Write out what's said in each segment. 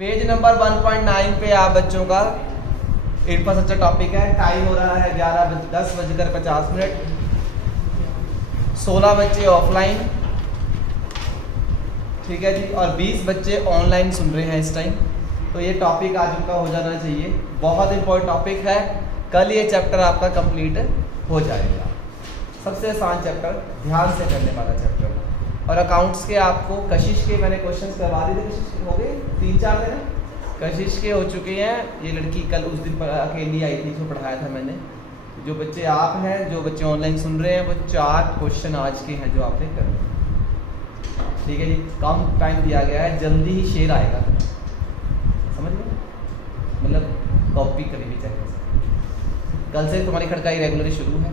Page number 1.9 पे आप बच्चों का इंफ्रास्ट्रक्चर टॉपिक है। टाइम हो रहा है 10:50। 16 बच्चे ऑफलाइन, ठीक है जी, और 20 बच्चे ऑनलाइन सुन रहे हैं इस टाइम। तो ये टॉपिक आज उनका हो जाना चाहिए, बहुत इंपॉर्टेंट टॉपिक है। कल ये चैप्टर आपका कंप्लीट हो जाएगा। सबसे आसान चैप्टर, ध्यान से करने वाला चैप्टर। और अकाउंट्स के आपको कशिश के मैंने क्वेश्चंस करवा दिए थे, कशिश हो गए 3-4 दिन कशिश के हो चुके हैं। ये लड़की कल उस दिन अकेली आई थी, जो पढ़ाया था मैंने। जो बच्चे आप हैं, जो बच्चे ऑनलाइन सुन रहे हैं, वो 4 क्वेश्चन आज के हैं जो आपने करने, ठीक है जी। कम टाइम दिया गया है, जल्दी ही शेयर आएगा, समझ लो, मतलब कॉपी करेंगे चाहे। कल से तुम्हारी खड़काई रेगुलर शुरू है,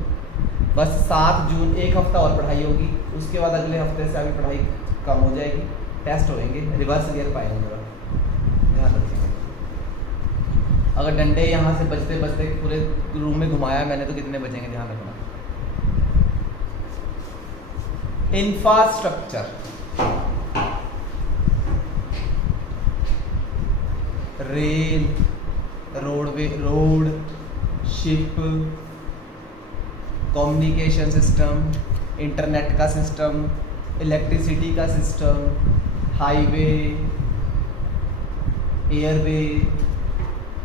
बस 7 जून 1 हफ्ता और पढ़ाई होगी। उसके बाद अगले हफ्ते से अभी पढ़ाई कम हो जाएगी, टेस्ट होंगे, रिवर्स गियर पाएंगे, ध्यान रखिएगा। अगर डंडे यहाँ से बजते बजते पूरे रूम में घुमाया मैंने तो कितने बजेंगे, ध्यान रखना। Infrastructure, rail, roadway, road, ship, communication system, internet का सिस्टम, इलेक्ट्रिसिटी का सिस्टम, हाईवे, एयरवे,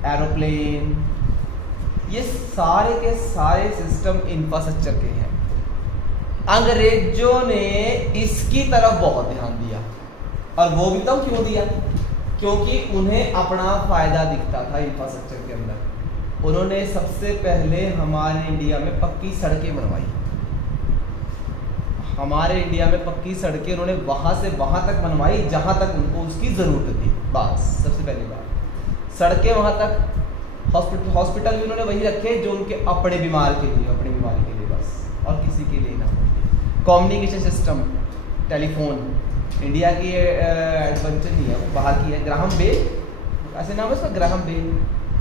एरोप्लेन, ये सारे के सारे सिस्टम इंफ्रास्ट्रक्चर के हैं। अंग्रेजों ने इसकी तरफ बहुत ध्यान दिया, और वो भी तो क्यों दिया, क्योंकि उन्हें अपना फायदा दिखता था इंफ्रास्ट्रक्चर के अंदर। उन्होंने सबसे पहले हमारे इंडिया में पक्की सड़कें बनवाई। हमारे इंडिया में पक्की सड़कें उन्होंने वहां से वहां तक बनवाई जहां तक उनको उसकी जरूरत थी। बस सबसे पहली बात, सड़कें वहां तक। हॉस्पिटल भी उन्होंने वही रखे जो उनके अपने बीमार के लिए, अपनी बीमारी के लिए, बस, और किसी के लिए ना। कम्युनिकेशन सिस्टम, टेलीफोन, इंडिया की एडवेंचर नहीं है, वो बाहर की है। ग्राहम बेल, ऐसे नाम है उसका, ग्राहम बेल,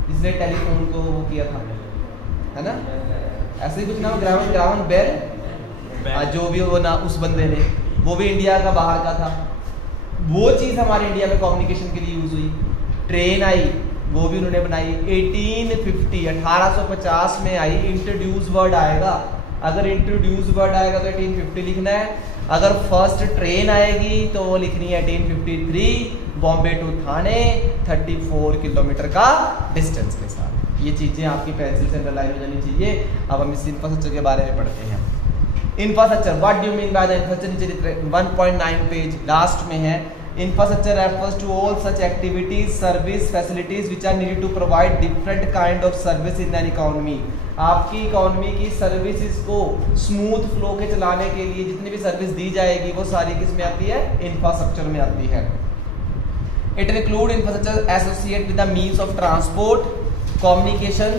जिसने टेलीफोन को वो किया था, है ना, ऐसे ही कुछ नाम, ग्राहम बेल, जो भी वो ना, उस बंदे ने, वो भी इंडिया का बाहर का था। वो चीज़ हमारे इंडिया में कम्युनिकेशन के लिए यूज हुई। ट्रेन आई, वो भी उन्होंने बनाई 1850 में आई। इंट्रोड्यूस वर्ड आएगा, अगर इंट्रोड्यूस वर्ड आएगा तो 1850 लिखना है। अगर फर्स्ट ट्रेन आएगी तो वो लिखनी है 1853, बॉम्बे टू थाने, 34 किलोमीटर का डिस्टेंस के साथ। ये चीज़ें आपकी पेंसिल से अंडरलाइन हो जानी चाहिए। अब हम इस इंफ्रास्ट्रक्चर के बारे में पढ़ते हैं। Infrastructure, what do you mean by the infrastructure? 1.9 page last में है। Infrastructure refers to all such activities, service, facilities which are needed to provide different kind of service in an economy. आपकी economy की services को smooth flow के चलाने के लिए जितनी भी सर्विस दी जाएगी वो सारी किस में आती है? इंफ्रास्ट्रक्चर में आती है। It include infrastructure associated with the means of transport, communication,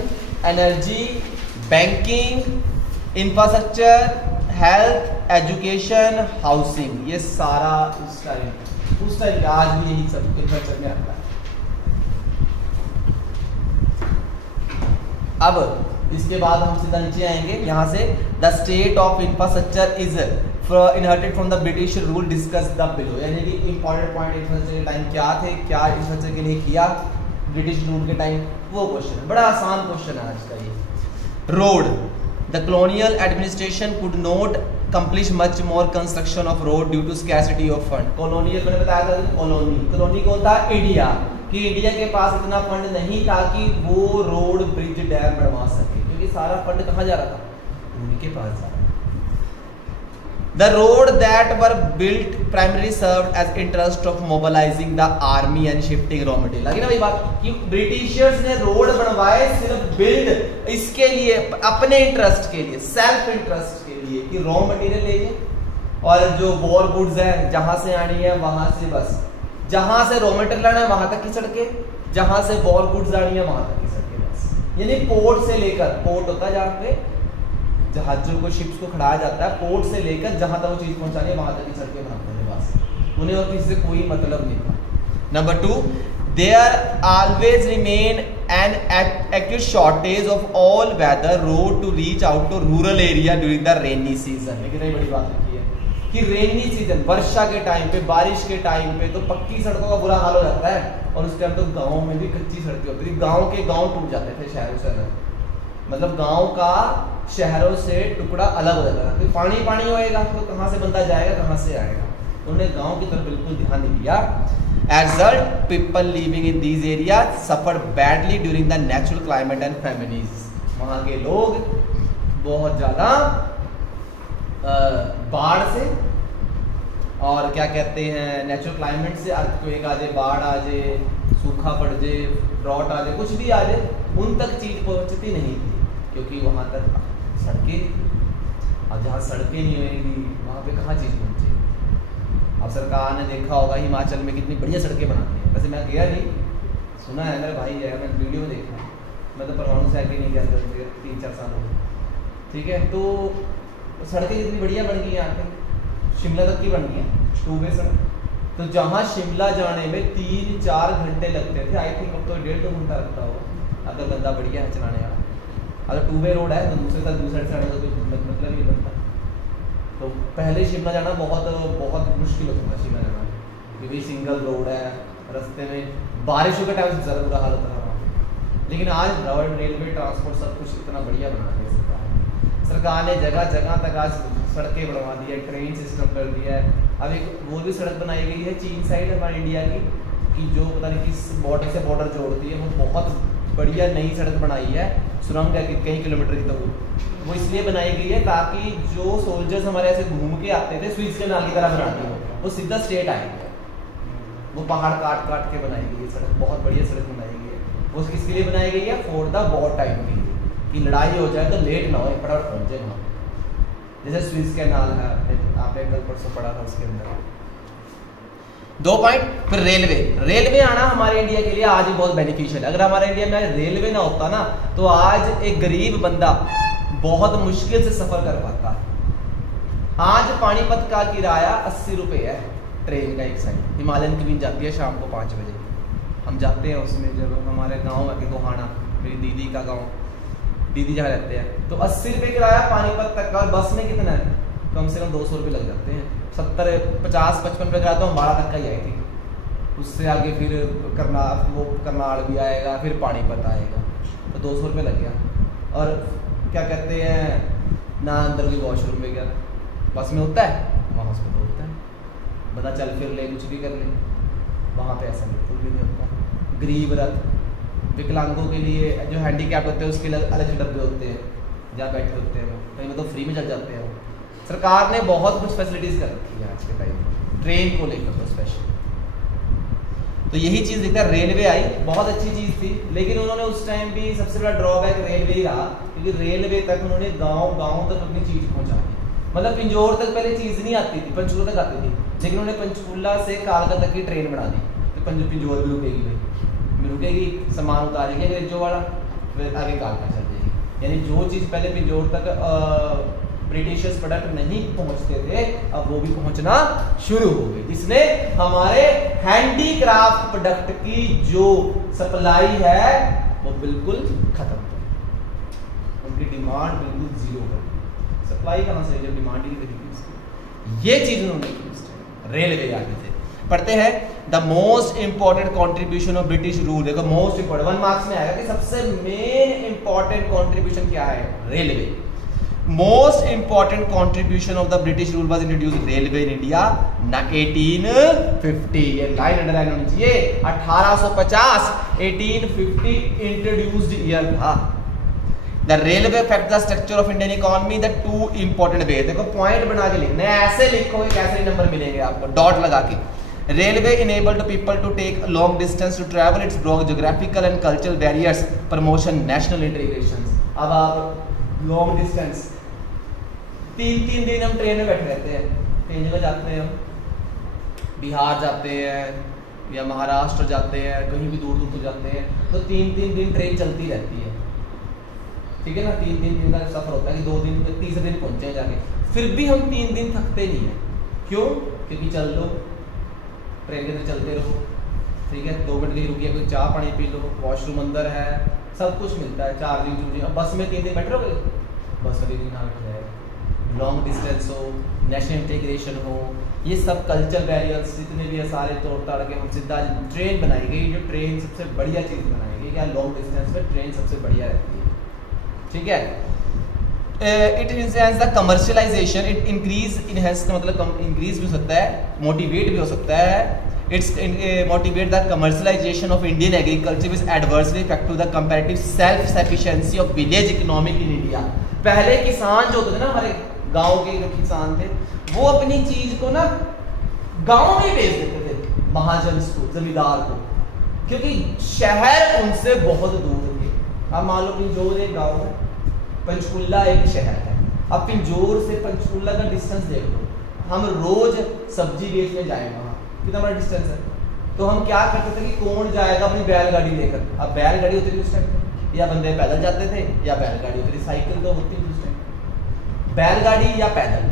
energy, banking, infrastructure, health, education, housing. ये सारा उस टाइम का आज भी यही सब इंफ्रास्ट्रक्चर में आता है। अब इसके बाद हम सीधा नीचे आएंगे यहाँ से। The state of infrastructure is inherited from the British rule, discuss the below. यानी कि इंपॉर्टेंट पॉइंट इंफ्रास्ट्रक्चर के टाइम क्या थे, क्या इंफ्रास्ट्रक्चर के लिए किया ब्रिटिश रूल के टाइम, वो क्वेश्चन है। बड़ा आसान क्वेश्चन है आज का ये। Road, the colonial administration could not accomplish much more construction of road due to scarcity of fund. colonial मैंने बताया था, कॉलोनी कौन था? इंडिया। कि इंडिया के पास इतना फंड नहीं था कि वो रोड, ब्रिज, डैम बनवा सके, क्योंकि सारा फंड कहाँ जा रहा था? उनके पास जा रहा था। The road that were built primarily served as interest of mobilizing the army and shifting raw material. लगी ना वही बात कि ब्रिटिशर्स ने रोड बनवाए सिर्फ बिल्ड इसके लिए, अपने इंटरेस्ट के लिए, सेल्फ इंटरेस्ट के लिए, कि रॉ मटेरियल ले जाए, और जो वॉर गुड्स है जहां से आनी है वहां से, बस जहां से रॉ मटेरियल लाना है वहां तक की सड़कें, जहां से वॉर गुड्स आनी है वहां तक की सड़कें, बस। यानी पोर्ट से लेकर, पोर्ट होता है जहाँ पे जहाजों को, शिप्स को खड़ाया जाता है, पोर्ट से लेकर जहां तक वो चीज पहुंचानी है वहां तक की सड़कें बनाते हैं, बस। उन्हें और किसी से कोई मतलब नहीं था। Number 2, there always remain an acute shortage of all weather road to reach out to rural area during the rainy season. लेकिन बड़ी बात लिखी है कि रेनी सीजन, वर्षा के टाइम पे, बारिश के टाइम पे तो पक्की सड़कों का बुरा हाल हो जाता है। और उस टाइम तो गाँव में भी कच्ची सड़कें होती थी, गाँव के गाँव टूट जाते थे शहरों से अलग, मतलब गाँव का शहरों से टुकड़ा अलग हो जाता था। फिर पानी पानी होएगा तो कहाँ से बंदा जाएगा, कहाँ से आएगा, उन्होंने गाँव की तरफ बिल्कुल ध्यान नहीं दिया। As a result, people living in these areas suffered badly during the natural climate and famines. वहाँ के लोग बहुत ज़्यादा बाढ़ से और क्या कहते हैं नेचुरल क्लाइमेट से, अर्थक्वेक आ जाए, बाढ़ आ जाए, सूखा पड़ जाए, ड्रॉट आ जाए, कुछ भी आ जाए, उन तक चीज़ पहुँचती नहीं थी क्योंकि वहाँ तक सड़कें, अब जहाँ सड़कें नहीं होंगी वहाँ पे कहाँ चीज़ पहुँचेगी। अब सरकार ने देखा होगा हिमाचल में कितनी बढ़िया सड़कें बनाती हैं, वैसे मैं गया नहीं, सुना है, मेरा भाई है, मैंने वीडियो में देखा, मैं तो परमाणु से आके नहीं गया 3-4 साल हो गए, ठीक है। तो सड़कें कितनी बढ़िया बन गई यहाँ पे, शिमला तक की बन गई है 2 वे सड़क, तो जहाँ शिमला जाने में 3-4 घंटे लगते थे, आई थिंक अब तो 1.5-2 घंटा लगता होगा अगर बंदा बढ़िया है चलाने वाला। अगर 2 वे रोड है तो दूसरे साइड से आने का कोई मतलब ही नहीं बनता। तो पहले शिमला जाना बहुत बहुत मुश्किल होता था शिमला जाना, क्योंकि सिंगल रोड है, रास्ते में बारिशों के टाइम से ज़्यादा बुरा हाल होता था वहाँ पे। लेकिन आज रोड, रेलवे, ट्रांसपोर्ट सब कुछ इतना बढ़िया बना दिया सरकार ने, जगह जगह तक आज सड़कें बनवा दी है, ट्रेन सिस्टम कर दिया है। अब एक वो भी सड़क बनाई गई है चीन साइड हमारे इंडिया की, कि जो पता नहीं किस बॉर्डर से बॉर्डर जोड़ती है, वो बहुत बढ़िया नई सड़क बनाई है, सुरंग है कई किलोमीटर की, तो वो इसलिए बनाई गई है ताकि जो सोल्जर्स हमारे ऐसे घूम के आते थे स्विच कैनाल की तरह बनाती हो, वो सीधा स्ट्रेट आएंगे। वो पहाड़ काट काट के बनाई गई है सड़क, बहुत बढ़िया सड़क बनाई गई है। वो किसके लिए बनाई गई है? फॉर द वॉर टाइम की, कि लड़ाई हो जाए तो लेट ना हो, फटाफट पहुंचे वहाँ। जैसे स्विच कैनाल है, आपने कल परसों पढ़ा था उसके अंदर। 2 पॉइंट। फिर रेलवे आना हमारे इंडिया के लिए आज भी बहुत बेनिफिशियल है। अगर हमारे इंडिया में रेलवे ना होता ना तो आज एक गरीब बंदा बहुत मुश्किल से सफर कर पाता। आज पानीपत का किराया 80 रुपये है ट्रेन का, एक साइड हिमालयन क्वीन जाती है शाम को 5 बजे, हम जाते हैं उसमें। जब हमारे गाँव है गोहाना, मेरी दीदी का गाँव, दीदी जहाँ रहते हैं, तो 80 रुपये किराया पानीपत तक का। और बस में कितना है? कम से कम 200 रुपये लग जाते हैं। 70, 50, 55 रुपये किराया तो अम्बाड़ा तक का ही आई थी। उससे आगे फिर करनाल भी आएगा, फिर पानीपत आएगा, तो 200 रुपये लग गया। और क्या कहते हैं ना, अंदर भी वॉशरूम में गया बस में होता है, वहाँ उसमें होता है, बंदा चल फिर ले, कुछ भी कर ले। वहाँ पे ऐसा बिल्कुल भी नहीं होता। गरीब रथ, विकलांगों के लिए जो हैंडीकैप होते हैं उसके अलग डब्बे होते हैं, जहाँ बैठे होते हैं वो, कहीं में तो फ्री में चल जाते हैं वो। सरकार ने बहुत कुछ फैसिलिटीज़ कर रखी है आज के टाइम में ट्रेन को लेकर तो स्पेशल। तो यही चीज़ दिखता है, रेलवे आई बहुत अच्छी चीज़ थी, लेकिन उन्होंने उस टाइम भी सबसे बड़ा ड्रॉबैक रेलवे ही रहा, क्योंकि रेलवे तक उन्होंने गांव तक अपनी चीज़ पहुंचा दी। मतलब पिंजौर तक पहले चीज़ नहीं आती थी, पंचकूला तक आती थी, लेकिन उन्होंने पंचकूला से कालका तक की ट्रेन बना दी। तो पिंजौर भी रुकेगी भाई, रुकेगी, सामान उतारेगी अंग्रेजों वाला, फिर आगे कालका चल जाएगी। यानी जो चीज़ पहले पिंजौर तक ब्रिटिशर्स प्रोडक्ट नहीं पहुंचते थे, अब वो भी पहुंचना शुरू हो गई, जिसने हमारे हैंडीक्राफ्ट प्रोडक्ट की जो सप्लाई है वो बिल्कुल खत्म कर, उनकी डिमांड बिल्कुल जीरो कर। सप्लाई कहां से जब डिमांड ही नहीं, ये चीज उन्होंने की। रेलवे आगे थे, पढ़ते हैं the most important contribution of British rule. देखो मोस्ट इंपॉर्टेंट 1 मार्क्स में आएगा कि सबसे मेन इंपॉर्टेंट कॉन्ट्रीब्यूशन क्या है? Railway. Most important contribution of the British rule was introduced railway in India 1850। ये लाइन अंडरलाइन होनी चाहिए, 1850 1850 इंट्रोड्यूस्ड ईयर था। The railway affect the structure of Indian economy the 2 important ways। देखो point बना के लिखना है, ऐसे लिखोगे कैसे नंबर मिलेंगे आपको, डॉट लगा के। Railway enabled people to take long distance to travel, its broke geographical and cultural barriers, promotion national integration। अब आप लॉन्ग डिस्टेंस 3-3 दिन हम ट्रेन में बैठे रहते हैं, कई जगह जाते हैं, हम बिहार जाते हैं या महाराष्ट्र जाते हैं, कहीं भी दूर दूर तो जाते हैं, तो 3-3 दिन ट्रेन चलती रहती है, ठीक है ना। 3-3 दिन का सफर होता है कि 2 दिन, तीसरे दिन पहुंचे हैं जाके, फिर भी हम 3 दिन थकते नहीं हैं। क्यों? क्योंकि चल लो, ट्रेन के अंदर चलते रहो, ठीक है, 2 मिनट कहीं रुकिए, कोई चाय पानी पी लो, वॉशरूम अंदर है, सब कुछ मिलता है, चार्जिंग। अब बस में 3 दिन बैठ रहोगे, बस में 3 दिन कहाँ बैठ जाएगा। लॉन्ग डिस्टेंस हो, नेशनल इंटीग्रेशन हो, ये सब कल्चर बैरियर्स जितने भी है सारे तोड़ ताड़ के हम सीधा ट्रेन बनाई गई, जो ट्रेन सबसे बढ़िया चीज़ बनाई गई, क्या लॉन्ग डिस्टेंस में ट्रेन सबसे बढ़िया रहती है, ठीक है। It enhance the commercialisation, it increase, enhance का मतलब इंक्रीज भी हो सकता है, मोटिवेट भी हो सकता है। It's motivate the commercialisation of Indian agriculture which adversely effect to the comparative self sufficiency of village economic in India. पहले किसान जो होते थे ना, हमारे गांव के जो किसान थे, वो अपनी चीज को ना गांव में बेच देते थे महाजन को, जमींदार को, क्योंकि शहर उनसे बहुत दूर थे। अब मान लो पिंजौर एक गांव है, पंचकुला एक शहर है। अब पिंजौर से पंचकुला का डिस्टेंस देख लो, हम रोज सब्जी बेचने जाएंगे, वहाँ कितना बड़ा डिस्टेंस है। तो हम क्या करते थे कि कौन जाएगा अपनी बैलगाड़ी लेकर। अब बैलगाड़ी होती थी उस टाइम, या बंदे पैदल जाते थे या बैलगाड़ी होती थी, साइकिल तो होती थी उस टाइम। बैलगाड़ी या पैदल,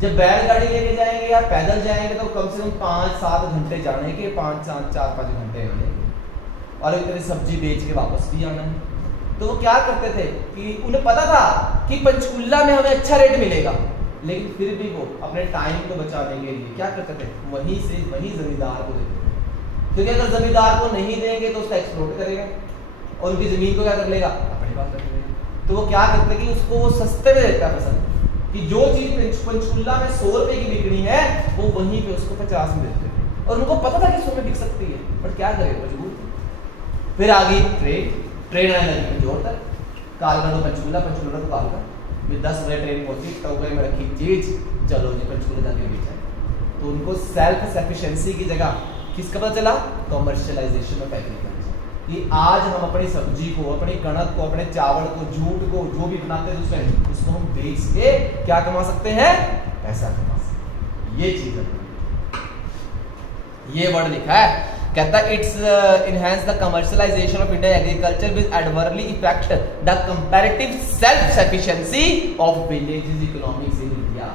जब बैलगाड़ी लेके जाएंगे या पैदल जाएंगे तो कम से कम 5-7 घंटे जाने के, 4-5 घंटे लगेंगे, और इतनी सब्जी बेच के वापस भी आना है। तो वो क्या करते थे कि उन्हें पता था कि पंचकुला में हमें अच्छा रेट मिलेगा, लेकिन फिर भी वो अपने टाइम को बचाने के लिए क्या करते थे, वहीं से वहीं जमींदार को देते थे, क्योंकि अगर जमींदार को नहीं देंगे तो उसका एक्सप्लोट करेगा और उनकी जमीन को क्या कर लेगा, अपनी बात कर लेगा। तो वो क्या करते कि उसको वो सस्ते में देता है पसंद, कि जो चीज पंचकुला में 100 रुपए की बिकनी है वो वहीं पे उसको 50 में देते थे, और उनको पता था कि 100 में बिक सकती है, पर क्या करेगा, मजबूर थे। फिर आ गई ट्रेन आने लगी पिंजौर तक, कालका तो पंचकुला, पंचकुला तो कालका, 10 बजे ट्रेन पहुंची, टोकरे में रखी चीज, चलो जी पंचकुला जाके बेचा। तो उनको सेल्फ सफिशिएंसी की जगह किसका पता चला, कमर्शियलाइजेशन ऑफ एग्रीकल्चर, कि आज हम अपनी सब्जी को, अपनी कणक को, अपने चावल को, जूट को, जो भी बनाते हैं उसको हम बेच के क्या कमा सकते हैं, पैसा कमा सकते हैं। ये चीज है, ये वर्ड लिखा है, कहता है it's enhance the commercialisation of Indian agriculture will adversely effect the comparative self sufficiency of villages economics in India.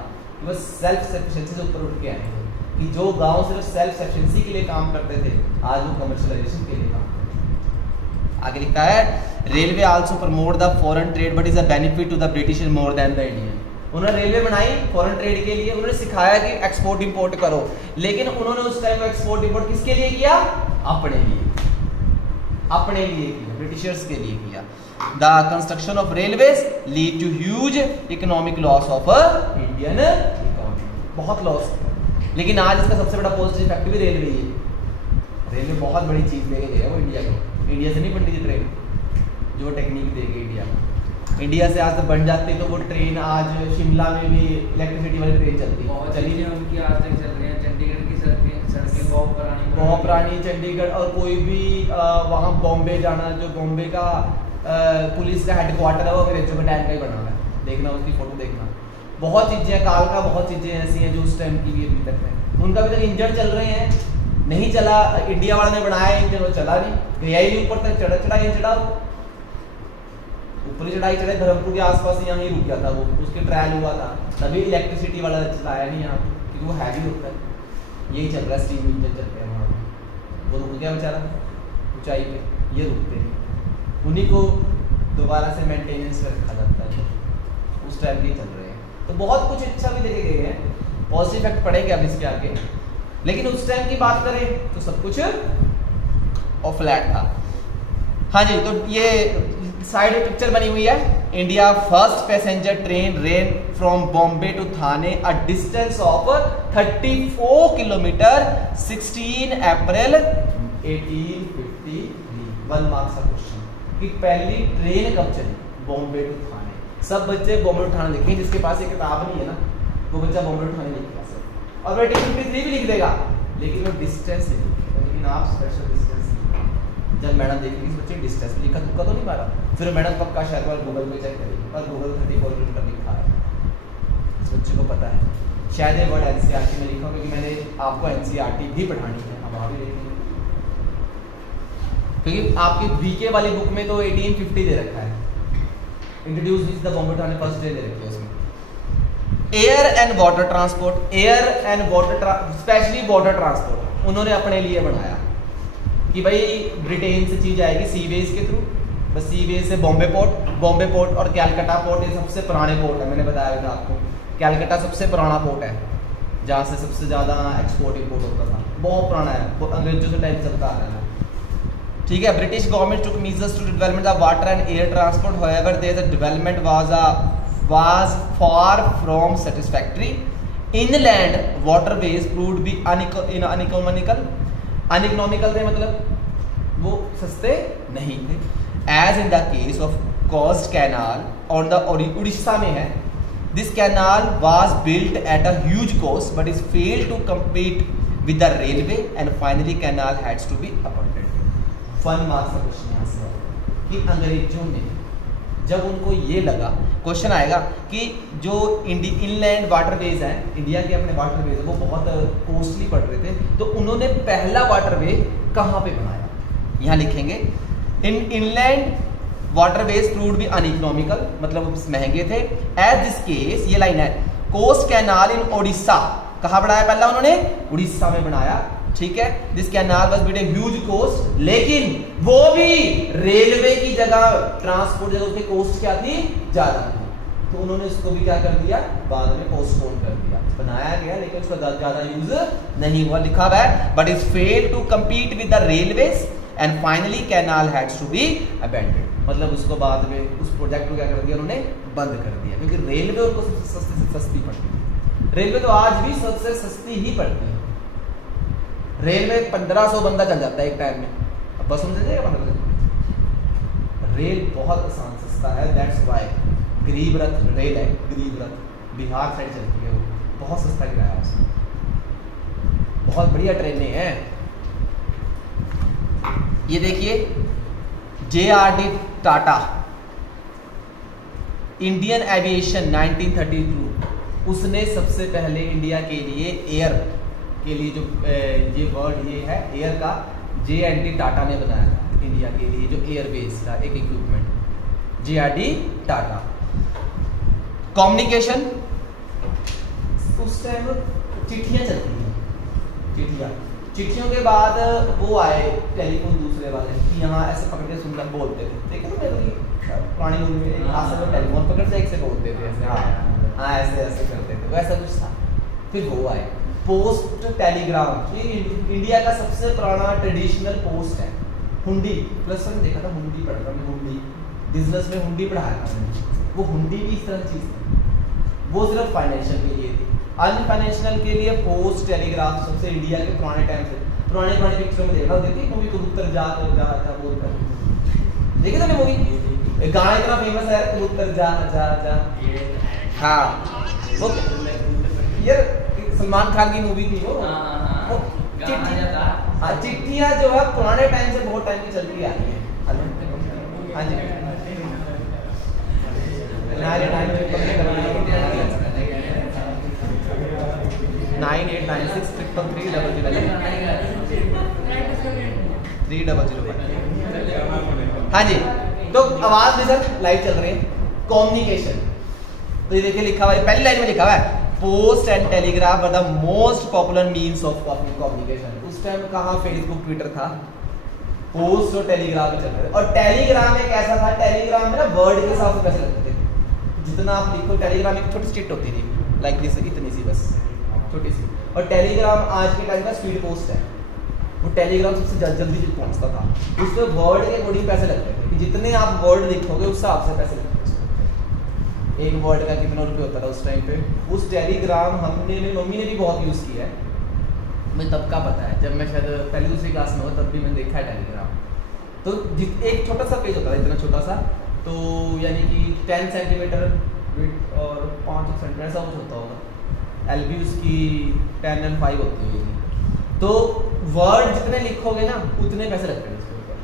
बस सेल्फ सफिशिएंसी से ऊपर उठ के आए कि जो गांव सिर्फ सेल्फ सफिशिएंसी के लिए काम करते थे, आज वो कमर्शियलाइजेशन के लिए काम करते हैं। आगे लिखा है railway also promote the foreign trade but is a benefit to the British more than the Indian. उन्होंने रेलवे बनाई फॉरेन ट्रेड के लिए, उन्होंने सिखाया कि एक्सपोर्ट इंपोर्ट करो, लेकिन उन्होंने उस टाइम एक्सपोर्ट इंपोर्ट किसके लिए किया, अपने लिए किया, ब्रिटिशर्स के लिए किया। The construction of railways lead to huge economic loss of Indian economy, बहुत लॉस। लेकिन आज इसका सबसे बड़ा पॉजिटिव इफेक्ट भी रेलवे ही है। रेलवे बहुत बड़ी चीज लेके गया वो इंडिया को, इंडिया से नहीं बन रही ट्रेन, जो टेक्निक देगी इंडिया से आज तक बन जाती तो वो ट्रेन आज शिमला में भी इलेक्ट्रिसिटी वाली ट्रेन चलती है, चली उनकी आज तक चल रही है। चंडीगढ़ की सड़कें बहुत पुरानी चंडीगढ़, और कोई भी वहाँ बॉम्बे जाना, जो बॉम्बे का पुलिस का हेडक्वार्टर है वो अंग्रेजों के टाइम का ही बना हुआ है, देखना उसकी फोटो देखना। बहुत चीज़ें काल का, बहुत चीज़ें ऐसी हैं जो उस टाइम की भी अभी तक है। उनका अभी तक इंजन चल रहे हैं, नहीं चला, इंडिया वाले ने बनाया इंजन, वो चला नहीं, गया ही नहीं ऊपर तक, चढ़ा ऊपरी चढ़ाई चढ़े, धर्मपुर के आसपास यहाँ ही रुक गया था वो, उसके ट्रायल हुआ था, तभी इलेक्ट्रिसिटी वाला चलाया नहीं यहाँ, क्योंकि वो हैवी होता है। यही चल रहा है, स्टीम इंजन चलते हैं वहाँ, वो रुक गया बेचारा ऊंचाई पे, ये रुकते हैं, उन्हीं को दोबारा से मेंटेनेंस में रखा जाता है, उस टाइम के चल रहे हैं। तो बहुत कुछ अच्छा भी देखे गए हैं, पॉजिटिव इफेक्ट पड़ेंगे अब इसके आगे, लेकिन उस टाइम की बात करें तो सब कुछ और फ्लैट था। हाँ जी, तो ये साइड में पिक्चर बनी हुई है, India first passenger train ran from Bombay to Thane a distance of 34 kilometre 16 April 1853। 1 marks का क्वेश्चन कि पहली ट्रेन कब चली बॉम्बे टू थाने। सब बच्चे बॉम्बे टू थाने लिखेंगे, जिसके पास एक किताब नहीं है ना वो बच्चा बॉम्बे टू थाने लिखेगा सर, और वह 1853 भी लिख देगा, लेकिन वो डिस्टेंस नहीं लिखेगा, लेकिन आप स्पेशल डिस्टेंस। जब मैडम देखेगी इस बच्चे डिस्टेंस लिखा, तुक्का तो नहीं मारा, फिर मैडम पक्का शायद बार गूगल पे चेक करेगी, और गूगल 34 किलोमीटर लिखा है, इस बच्चे को पता है। शायद ये वर्ड एनसीईआरटी में लिखा, क्योंकि मैंने आपको एनसीईआरटी भी पढ़ानी है, हम वहाँ भी देखेंगे, क्योंकि आपकी बीके वाली बुक में तो 1850 दे रखा है, introduce the Bombay Thane first day they रखी है उसमें। Air and water transport, air and water specially water transport उन्होंने अपने लिए बनाया कि भाई ब्रिटेन से चीज आएगी सीवेज के थ्रू, बस सीवेज से बॉम्बे पोर्ट और कैलकाटा पोर्ट, ये सबसे पुराने पोर्ट है, मैंने बताया था आपको, कैलकाटा सबसे पुराना पोर्ट है, जहाँ से सबसे ज़्यादा एक्सपोर्ट इंपोर्ट होता था, बहुत पुराना है, अंग्रेजों से टाइम चलता आ रहा है। ठीक है, British government took measures to development the water and air transport, however there the development was far from satisfactory. Inland waterways proved be uneconomical थे, मतलब वो सस्ते नहीं थे। As in the case of coast canal on the Orissa में है, this canal was built at a huge cost but is failed to compete with the railway and finally canal heads to be abandoned. Fun marks का question यहाँ से है कि अंग्रेजों ने जब उनको ये लगा, क्वेश्चन आएगा कि जो इनलैंड वाटरवेज हैं, इंडिया के अपने वाटरवेज हैं, वो बहुत कॉस्टली पड़ रहे थे, तो उन्होंने पहला वाटरवे कहाँ पे बनाया, यहाँ लिखेंगे inland waterways proved be uneconomical, मतलब महंगे थे। एज दिस केस, ये लाइन है, कोस्ट कैनाल इन ओडिशा, कहाँ बनाया पहला उन्होंने, उड़ीसा में बनाया। ठीक है, this canal was built at huge cost, लेकिन वो भी रेलवे की जगह, ट्रांसपोर्ट जगह उसकी कॉस्ट क्या थी, ज्यादा थी, तो उन्होंने उसको भी क्या कर दिया, बाद में पोस्टपोन कर दिया। बनाया गया लेकिन उसका ज्यादा यूज नहीं हुआ, लिखा हुआ है but is fail to compete with the railways and finally canal heads to be abandoned, मतलब उसको बाद में उस प्रोजेक्ट को क्या कर दिया उन्होंने, बंद कर दिया, क्योंकि रेलवे उनको सबसे सस्ते से सस्ती पड़ती है। रेलवे तो आज भी सबसे सस्ती ही पड़ती है, रेलवे 1500 बंदा चल जाता है एक टाइम में, अब बस समझ जाएगा 1500। रेल बहुत आसान सस्ता है, दैट्स वाई गरीब रथ रेल है, गरीब रथ बिहार साइड चलती है, वो बहुत सस्ता किराया उसमें, बहुत बढ़िया ट्रेनें हैं। ये देखिए JRD टाटा, इंडियन एविएशन 1932, उसने सबसे पहले इंडिया के लिए एयर के लिए जो ये वर्ड ये है एयर का, JRD टाटा ने बनाया था इंडिया के लिए, जो एयरबेस का एक इक्विपमेंट, JRD टाटा। कम्युनिकेशन, उस टाइम चिट्ठियां चलती हैं, चिट्ठियों के बाद वो आए टेलीफोन दूसरे वाले, कि यहाँ ऐसे पकड़ के सुनना बोलते थे, ठीक है, तो मेरी पुरानी मूवी में हाथ से टेलीफोन पकड़ से एक से बोलते थे ऐसे, हाँ ऐसे ऐसे करते थे, वैसा कुछ था। फिर वो आए पोस्ट टेलीग्राम, ये इंडिया का सबसे पुराना ट्रेडिशनल पोस्ट है। हुंडी, प्लस वन देखा था, हुंडी पढ़ रहा हूँ, हुंडी बिजनेस में हुंडी पढ़ाया था, वो हुंडी भी इस तरह की चीज थी, वो सिर्फ फाइनेंशियल के लिए थी, अनफाइनेंशियल के लिए पोस्ट टेलीग्राफ सबसे इंडिया के पुराने टाइम से, पुराने पिक्चरों में देखा होती थी मूवी, कबूतर जा बोलकर, देखिए तुमने मूवी, गाना इतना फेमस है कबूतर जा जा जा, हाँ वो यार सलमान खान की मूवी थी वो चिट्ठियां जो है पुराने टाइम से बहुत टाइम की चलती आ रही है। हाँ जी, 9896333300। हाँ जी, तो आवाज में सर लाइव चल रही है। कम्युनिकेशन, तो ये देखिए लिखा हुआ है, पहली लाइन में लिखा हुआ है, post and telegraph are the most popular means of communication. उस टाइम कहाँ फेसबुक ट्विटर था, पोस्ट और टेलीग्राम चल रहे थे। और टेलीग्राम एक ऐसा था, टेलीग्राम में ना वर्ड के हिसाब से पैसे लगते थे, जितना आप लिखो, टेलीग्राम एक छोटी चिट होती थी लाइक दिस, इतनी सी बस छोटी सी। और टेलीग्राम आज के टाइम का स्पीड पोस्ट है, वो टेलीग्राम सबसे जल्दी पहुंचता था, उसमें वर्ड के अकॉर्डिंग पैसे लगते थे, कि जितने आप वर्ड लिखोगे उस हिसाब से पैसे लगते थे। एक वर्ड का कितना रुपये होता था उस टाइम पे। उस टेलीग्राम हमने मम्मी ने भी बहुत यूज़ किया है, मुझे तब का पता है, जब मैं शायद पहली दूसरी क्लास में हो तब भी मैंने देखा है टेलीग्राम। तो एक छोटा सा पेज होता था, इतना छोटा सा, तो यानी कि 10 सेंटीमीटर विड्थ और 5 सेंटीमीटर ऐसा कुछ होता होगा, LB उसकी 10 and 5 होती होगी। तो वर्ड जितने लिखोगे ना उतने पैसे लगते हैं उसके ऊपर,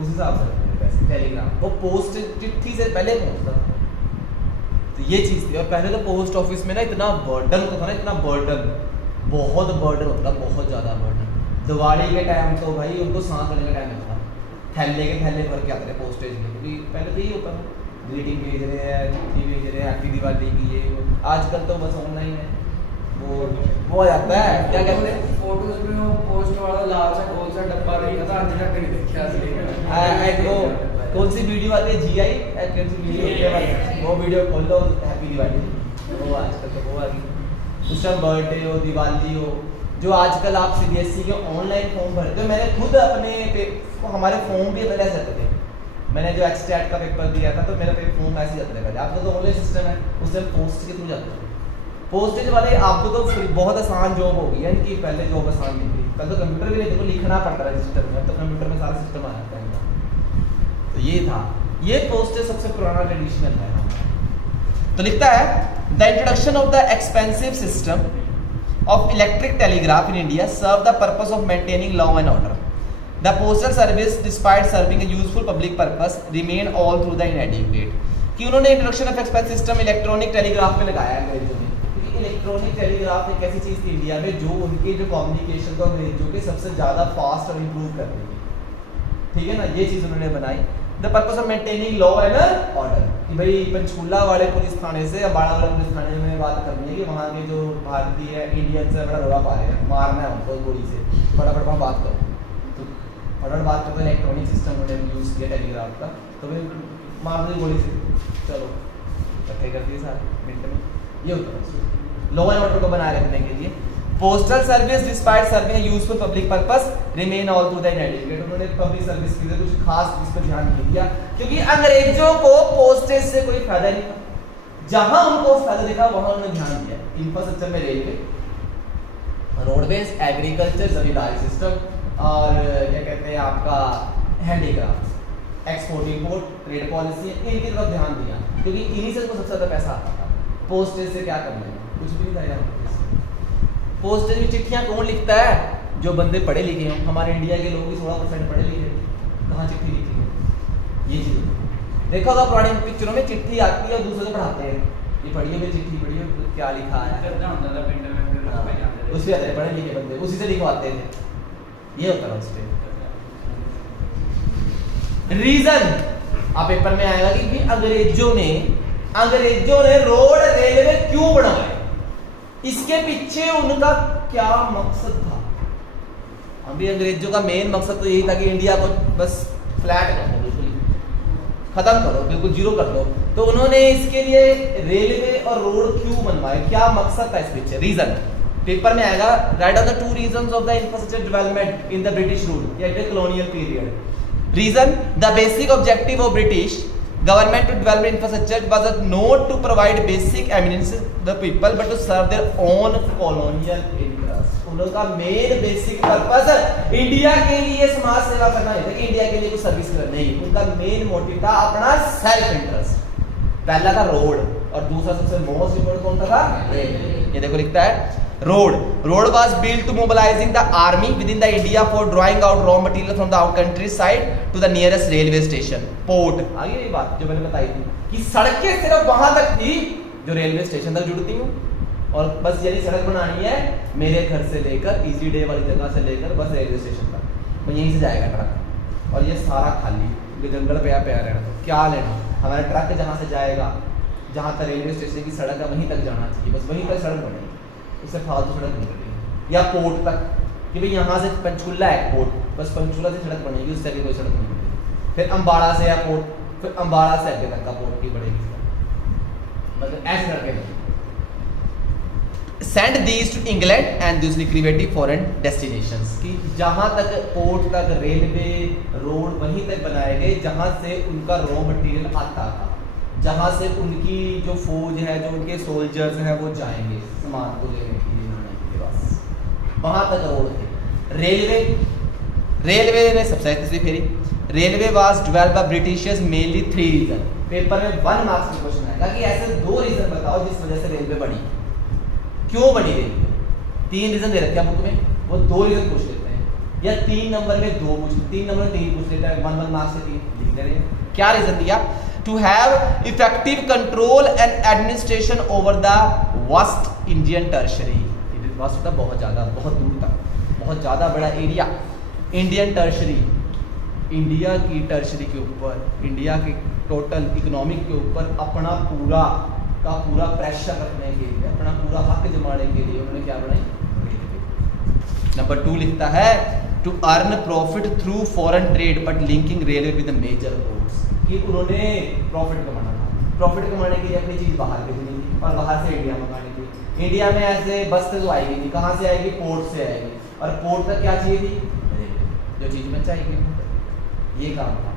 उस हिसाब से लगते हैं पैसे। टेलीग्राम वो पोस्ट चिट्ठी से पहले पहुँचता था, तो ये चीज़ थी। और पहले तो पोस्ट ऑफिस में ना इतना बर्डन होता था ना, इतना बर्डन, बहुत बर्डन होता था, बहुत ज़्यादा बर्डन। दिवाली के टाइम तो भाई उनको सांस लेने का टाइम होता था, थैले के थैले भर के आते थे पोस्टेज के, क्योंकि पहले तो यही होता था, ग्रीटिंग भेज रहे हैं, चिट्ठी भेज रहे हैं, हैप्पी दिवाली की, ये आजकल तो बस ऑनलाइन है, वो आ जाता है, क्या कहते हैं, फोटोज में वो पोस्ट वाला लाल सा गोल सा डब्बा देखा था, आज तक नहीं देखा असली। कौन सी वीडियो आती है, GI कौन सी वीडियो होती है, वो वीडियो खोल लो, हैप्पी दिवाली, वो आजकल तो वो आ गई। उस टाइम बर्थडे हो, दिवाली हो, जो आजकल आप CBSE के ऑनलाइन फॉर्म भरते हो, मैंने खुद अपने हमारे फॉर्म भी पहले ऐसे होते थे। मैंने जो एक्सटैट का पेपर दिया था तो मेरा फॉर्म ऐसे जाता था। आपका तो ऑनलाइन सिस्टम है, उससे पोस्ट के थ्रू जाता है। पोस्टेज वाले आपको तो बहुत आसान जॉब होगी, यानी कि पहले जॉब आसान नहीं थी, पहले तो कंप्यूटर भी नहीं थे, तो लिखना पड़ता था रजिस्टर में, अब तो कंप्यूटर में सारा सिस्टम आ जाता है। तो ये था, ये पोस्टेज सबसे पुराना ट्रेडिशनल है। तो लिखता है the introduction of the expensive system of electric telegraph in India serve the purpose of maintaining law and order. The postal service, despite serving a useful public purpose, remain all through the inadequate. कि उन्होंने introduction of expense system electronic telegraph पे लगाया अंग्रेजों ने, क्योंकि electronic telegraph एक ऐसी चीज़ थी इंडिया में जो उनके जो कम्युनिकेशन को अंग्रेजों के सबसे ज़्यादा फास्ट और इम्प्रूव कर रही थी। ठीक है ना, ये चीज़ उन्होंने बनाई। The purpose of maintaining law and order, कि भाई पंचकूला वाले पुलिस थाने से अम्बाड़ा वाले पुलिस थाने में बात करनी है कि वहाँ के जो भारतीय इंडियन से बड़ा रोड़ा पा रहे हैं, मारना है उनको गोली से, फटाफट वहाँ बात करो। तो फटाफट बात करते इलेक्ट्रॉनिक सिस्टम उन्होंने यूज़ किया टेलीग्राफ का, तो फिर मार दी गोली से, चलो इकट्ठे कर दिए सारे मिनट में। ये होता है लॉ एंड ऑर्डर को बनाए रखने के लिए। Postal service despite serving useful public purpose remain all through the इनएडिक्वेट। उन्होंने पब्लिक सर्विस के लिए कुछ खास इस पर ध्यान नहीं दिया, क्योंकि अंग्रेजों को पोस्टेज से कोई फायदा नहीं था। जहां उनको फायदा दिखा वहां उन्होंने ध्यान दिया। इंफ्रास्ट्रक्चर में रेलवे, रोडवेज, एग्रीकल्चर, जमींदारी सिस्टम और क्या कहते हैं आपका handicraft, export import, trade policy, इनकी तरफ ध्यान दिया, क्योंकि इन्हीं से सबसे ज्यादा पैसा आता था। पोस्टेज से क्या करना है, कुछ भी नहीं था। पोस्टेज में चिट्ठियां कौन लिखता है, जो बंदे पढ़े लिखे हों। हमारे इंडिया के लोग भी 16% पढ़े लिखे, कहाँ चिट्ठी लिखी है। ये चीज़ देखा होगा पुरानी पिक्चरों में, चिट्ठी आती है और दूसरे को पढ़ाते हैं, ये पढ़िए भाई चिट्ठी पढ़िए क्या लिखा है, उससे पढ़े लिखे बंदे उसी से लिखवाते थे। ये होता है उस पर रीजन आप पेपर में आएगा कि अंग्रेजों ने रोड रेलवे क्यों बनाए, इसके पीछे उनका क्या मकसद था। अभी अंग्रेजों का मेन मकसद तो यही था कि इंडिया को बस फ्लैट कर दो, बिल्कुल खत्म करो, बिल्कुल जीरो कर दो। तो उन्होंने इसके लिए रेलवे और रोड क्यों बनवाए, क्या मकसद था इस पीछे। रीजन पेपर में आएगा, write on the 2 reasons of the infrastructure development in the British rule या the colonial period. Reason, the basic objective of British government to develop infrastructure was not to provide basic amenities to the people but to serve their own colonial interests। उनका main basic purpose India के लिए समाज सेवा करना नहीं था, कि India के लिए कुछ सर्विस करना नहीं। उनका मेन मोटिव था अपना सेल्फ इंटरेस्ट। पहला था रोड और दूसरा सबसे मोस्ट इंपोर्टेंट कौन था, रेलवे। ये देखो लिखता है road was built to mobilizing the army within the India for drawing out raw material from the out countryside to the nearest railway station, port। आगे ये बात जो मैंने बताई थी कि सड़कें सिर्फ वहां तक थी जो रेलवे स्टेशन तक जुड़ती हूँ, और बस यदि सड़क बनानी है मेरे घर से लेकर इजी डे वाली जगह से लेकर बस रेलवे स्टेशन तक, मैं यहीं से जाएगा ट्रक, और ये सारा खाली, क्योंकि जंगल पे रहना तो क्या लेना। हमारा ट्रक जहाँ से जाएगा, जहाँ तक रेलवे स्टेशन की सड़क है वहीं तक जाना चाहिए, बस वहीं तक सड़क बनेगी, उससे फालतू सड़क नहीं बनेगी। या पोर्ट तक, कि भाई यहाँ से पंचकुला है पोर्ट, बस पंचकुला से सड़क बनेगी, उससे आगे कोई सड़क नहीं बनेगी। फिर अम्बाड़ा से या पोर्ट, फिर अम्बाड़ा से आगे तक का पोर्ट की बनेगी, मतलब ऐसे सड़कें। Send these two England and दूसरी क्रिएटिव फॉरेन डेस्टिनेशंस, कि जहाँ तक पोर्ट तक रेलवे रोड वहीं तक बनाए गए जहाँ से उनका रॉ मटेरियल आता था, जहाँ से उनकी जो फौज है, जो उनके सोल्जर्स हैं वो जाएंगे सामान को लेने के लिए, बस वहाँ तक रोड थे। रेलवे ने सबसे तस्वीर फेरी। Railway was developed by Britishers mainly 3 reason. Paper में 1 मार्क्स का क्वेश्चन आएगा कि ऐसे 2 रीजन बताओ जिस वजह से रेलवे बनी, क्यों बनी रेलवे। 3 रीजन दे रखे हैं बुक में, वो 2 रीजन पूछ लेते हैं, या 3 नंबर में 2 पूछ, 3 नंबर में 3 पूछ लेता है, 1 मार्क्स से 3 लिख दे रहे हैं। क्या रीजन दिया, to have effective control and administration over the vast Indian tertiary। Vast था बहुत ज़्यादा, बहुत दूर तक, बहुत ज़्यादा बड़ा एरिया। इंडियन टर्शरी, इंडिया की टर्शरी के ऊपर, इंडिया के टोटल इकोनॉमिक के ऊपर अपना पूरा का पूरा प्रेशर रखने के लिए, अपना पूरा हक जमाने के लिए उन्होंने क्या बनाई। नंबर 2 लिखता है to earn profit through foreign trade but linking railway with major ports, कि उन्होंने प्रॉफिट कमाना था, प्रॉफिट कमाने के लिए अपनी चीज़ बाहर भेजनी थी और बाहर से इंडिया मंगानी थी। इंडिया में ऐसे बस तो आएगी नहीं, कहाँ से आएगी? पोर्ट से आएगी। और पोर्ट तक क्या चाहिए थी? जो चीज में चाहिए, ये काम था।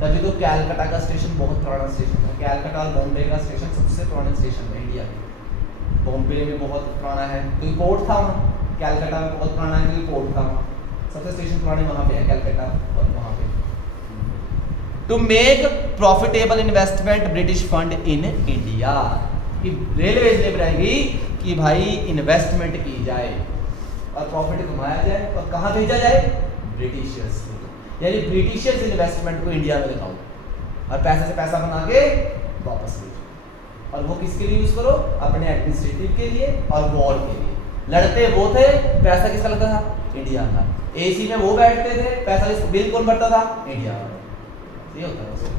तभी तो कैलकाटा का स्टेशन बहुत पुराना स्टेशन है। कैलकाटा और बॉम्बे का स्टेशन सबसे पुराना स्टेशन है इंडिया में। बॉम्बे में बहुत पुराना है क्योंकि पोर्ट था वहाँ, कैलकाटा में बहुत पुराना है क्योंकि पोर्ट था वहाँ। सबसे स्टेशन पुराने वहाँ पे है, कैलकाटा और वहाँ पे। To make profitable investment British fund in India, कि रेलवे इसलिए बनाएगी कि भाई इन्वेस्टमेंट की जाए और प्रॉफिट कमाया जाए और कहाँ भेजा जाए? ब्रिटिशर्स, यानी ब्रिटिशर्स इन्वेस्टमेंट को इंडिया में लगाओ और पैसे से पैसा बना के वापस भेजो। और वो किसके लिए यूज करो? अपने एडमिनिस्ट्रेटिव के लिए और वॉर के लिए। लड़ते वो थे, पैसा किसका लगता था? इंडिया का। एसी में वो बैठते थे, पैसा बिल कौन भरता था? इंडिया का। ये होता है,